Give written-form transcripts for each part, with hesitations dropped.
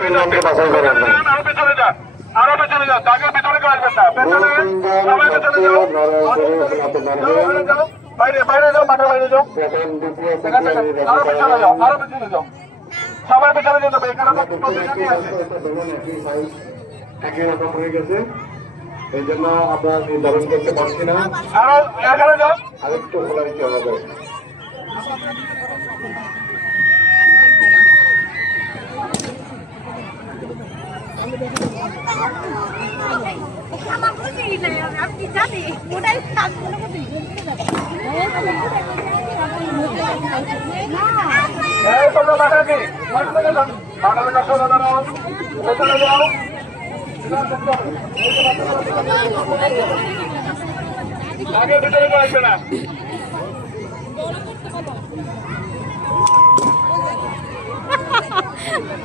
তিনজনকে বাছাই করেন নাই। আরো পেছনে যাও, দাগের ভিতরে কেউ আসবেন না, পেছনে সবাই পেছনে যাও, বাইরে বাইরে যাও, মাঠের বাইরে যাও, আরো পেছনে যাও, আরো পেছনে যাও, সবাই পেছনে যেতে হবে, এখানে প্রতিযোগী আছে। একই রকম হয়ে গেছে, এই জন্য আমরা নির্ধারণ করতে পারছি না। আরো এখানে যাও, আরেকটু খোলা দিতে হবে। আপনি জানি ওটাই কাজ করে তোমরা মাঠে কি মাঠের কাছে দাঁড়াও, পেছনে যাও, আগের ভিতরে কেউ আসবে না।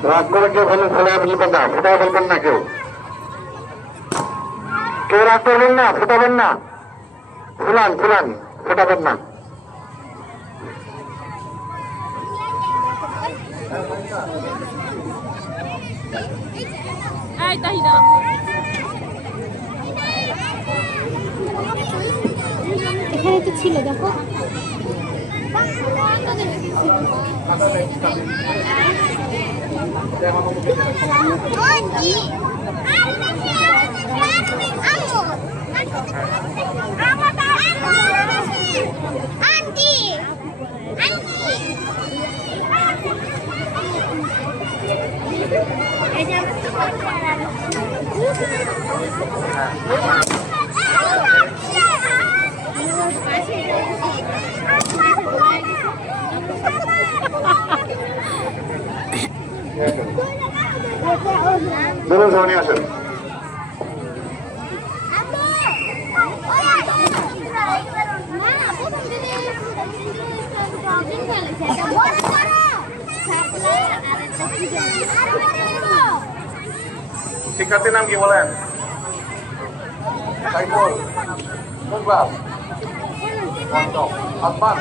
রাগ করে কেউ ফেলে ফেলে বলবেন না, ফুটাই বলবেন না, কেউ কেউ রাগ করবেন না, ফুটাবেন না, ফুলান ফুলান, ফুটাবেন না। এখানে তো ছিল দেখো ধরুন ধরুন আসেন। শিক্ষার্থীর নাম কি বলেন? কোন ক্লাস? আসমান।